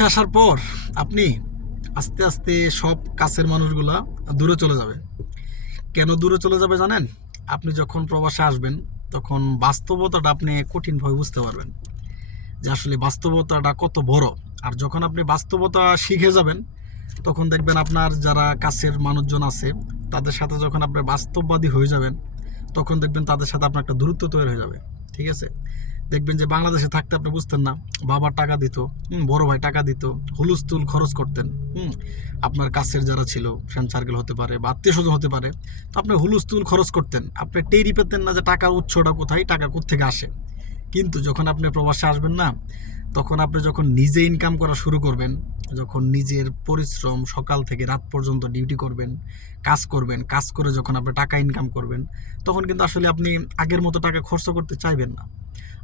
প্রবাসে আসার পর আপনি আস্তে আস্তে সব কাছের মানুষগুলা দূরে চলে যাবে। কেন দূরে চলে যাবে জানেন? আপনি যখন প্রবাসে আসবেন তখন বাস্তবতাটা আপনি কঠিনভাবে বুঝতে পারবেন যে আসলে বাস্তবতাটা কত বড়। আর যখন আপনি বাস্তবতা শিখে যাবেন তখন দেখবেন আপনার যারা কাছের মানুষজন আছে তাদের সাথে যখন আপনি বাস্তববাদী হয়ে যাবেন তখন দেখবেন তাদের সাথে আপনার একটা দূরত্ব তৈরি হয়ে যাবে। ঠিক আছে? দেখবেন যে বাংলাদেশে থাকতে আপনি বুঝতেন না, বাবার টাকা দিত, বড় ভাই টাকা দিত, হুলস্থুল খরচ করতেন। আপনার কাছের যারা ছিল, ফ্রেন্ড সার্কেল হতে পারে বা আত্মীয় স্বজন হতে পারে, তো আপনি হুলস্থুল খরচ করতেন, আপনি টেরই পেতেন না যে টাকার উৎসটা কোথায়, টাকা কোত্থেকে আসে। কিন্তু যখন আপনি প্রবাসে আসবেন না, তখন আপনি যখন নিজে ইনকাম করা শুরু করবেন, যখন নিজের পরিশ্রম সকাল থেকে রাত পর্যন্ত ডিউটি করবেন, কাজ করে যখন আপনি টাকা ইনকাম করবেন, তখন কিন্তু আসলে আপনি আগের মতো টাকা খরচ করতে চাইবেন না।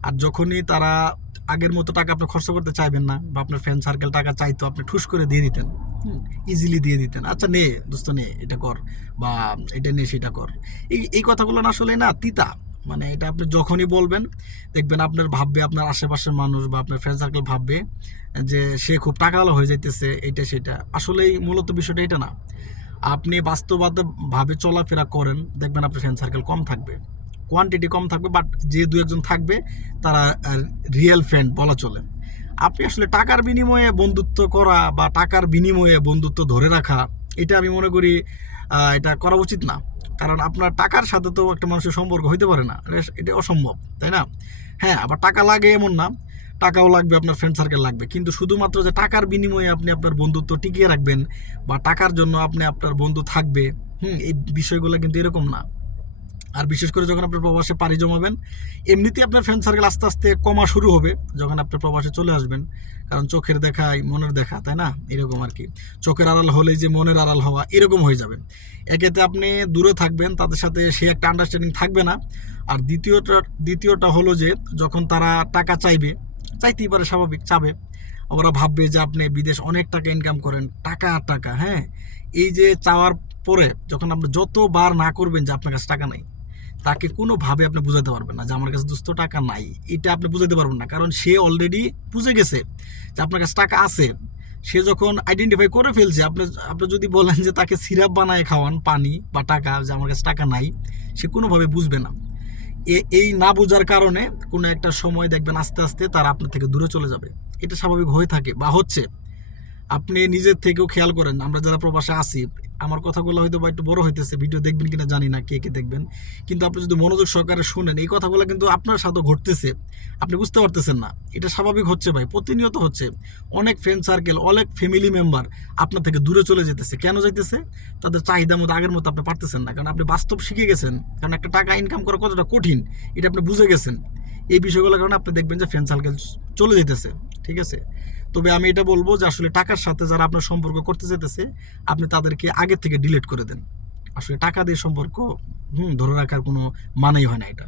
আর যখনই তারা আগের মতো টাকা আপনি খরচ করতে চাইবেন না বা আপনার ফ্রেন্ড সার্কেল টাকা চাইতো, আপনি ঠুস করে দিয়ে দিতেন, ইজিলি দিয়ে দিতেন, আচ্ছা নে দোস্ত নে এটা কর, বা এটা নে সেটা কর। এই কথাগুলো না আসলে না তিতা, মানে এটা আপনি যখনই বলবেন দেখবেন আপনার ভাববে, আপনার আশেপাশের মানুষ বা আপনার ফ্রেন্ড সার্কেল ভাববে যে সে খুব টাকাওয়ালা হয়ে যাইতেছে, এটা সেটা। আসলেই মূলত বিষয়টা এটা না। আপনি বাস্তবতা ভাবে চলাফেরা করেন, দেখবেন আপনার ফ্রেন্ড সার্কেল কম থাকবে, কোয়ান্টিটি কম থাকবে, বাট যে দু একজন থাকবে তারা রিয়েল ফ্রেন্ড বলা চলে। আপনি আসলে টাকার বিনিময়ে বন্ধুত্ব করা বা টাকার বিনিময়ে বন্ধুত্ব ধরে রাখা, এটা আমি মনে করি এটা করা উচিত না। কারণ আপনার টাকার সাথে তো একটা মানুষের সম্পর্ক হইতে পারে না, এটা অসম্ভব, তাই না? হ্যাঁ, আবার টাকা লাগে এমন না, টাকাও লাগবে, আপনার ফ্রেন্ড সার্কেল লাগবে, কিন্তু শুধুমাত্র যে টাকার বিনিময়ে আপনি আপনার বন্ধুত্ব টিকিয়ে রাখবেন বা টাকার জন্য আপনি আপনার বন্ধু থাকবে, এই বিষয়গুলো কিন্তু এরকম না। আর বিশেষ করে যখন আপনি প্রবাসে পাড়ি জমাবেন, এমনিতেই আপনার ফ্রেন্ড সার্কেল আস্তে আস্তে কমা শুরু হবে যখন আপনি প্রবাসে চলে আসবেন। কারণ চোখের দেখাই মনের দেখা, তাই না? এরকম আর কি। চোখের আড়াল হলে যে মনের আড়াল হওয়া, এরকম হয়ে যাবে। একেতে আপনি দূরে থাকবেন, তাদের সাথে সে একটা আন্ডারস্ট্যান্ডিং থাকবে না। আর দ্বিতীয়টা হলো যে যখন তারা টাকা চাইবে, চাইতেই পারে, স্বাভাবিক, চাবে। ওরা ভাববে যে আপনি বিদেশ অনেক টাকা ইনকাম করেন, টাকা আর টাকা। হ্যাঁ, এই যে চাওয়ার পরে যখন আপনি যতবার না করবেন যে আপনার কাছে টাকা নাই, তাকে কোনোভাবে আপনি বুঝাতে পারবেন না যে আমার কাছে দুস্থ টাকা নাই। এটা আপনি বুঝাতে পারবেন না, কারণ সে অলরেডি বুঝে গেছে যে আপনার কাছে টাকা আছে। সে যখন আইডেন্টিফাই করে ফেলছে, আপনি আপনি যদি বলেন যে তাকে সিরাপ বানায় খাওয়ান পানি বা টাকা, যে আমার কাছে টাকা নাই, সে কোনোভাবে বুঝবে না। এই না বোঝার কারণে কোনো একটা সময় দেখবেন আস্তে আস্তে তারা আপনার থেকে দূরে চলে যাবে। এটা স্বাভাবিক হয়ে থাকে বা হচ্ছে। আপনি নিজের থেকেও খেয়াল করেন, আমরা যারা প্রবাসে আছি, আমার কথাগুলো হয়তো বা একটু বড় হইতেছে, ভিডিও দেখবেন কিনা জানি না, কে কে দেখবেন, কিন্তু আপনি যদি মনোযোগ সহকারে শুনেন, এই কথাগুলো কিন্তু আপনার সাথে ঘটতেছে, আপনি বুঝতে পারতেছেন না। এটা স্বাভাবিক হচ্ছে ভাই, প্রতিনিয়ত হচ্ছে। অনেক ফ্রেন্ড সার্কেল, অনেক ফ্যামিলি মেম্বার আপনার থেকে দূরে চলে যেতেছে। কেন যাইতেছে? তাদের চাহিদা মতো আগের মতো আপনি পারতেছেন না, কারণ আপনি বাস্তব শিখে গেছেন। কারণ একটা টাকা ইনকাম করা কতটা কঠিন এটা আপনি বুঝে গেছেন। এই বিষয়গুলোর কারণে আপনি দেখবেন যে ফ্রেন্ড সার্কেল চলে যেতেছে। ঠিক আছে? তবে আমি এটা বলবো যে আসলে টাকার সাথে যারা আপনার সম্পর্ক করতে যেতেছে, আপনি তাদেরকে আগে থেকে ডিলিট করে দেন। আসলে টাকা দিয়ে সম্পর্ক ধরে রাখার কোনো মানেই হয় না এটা।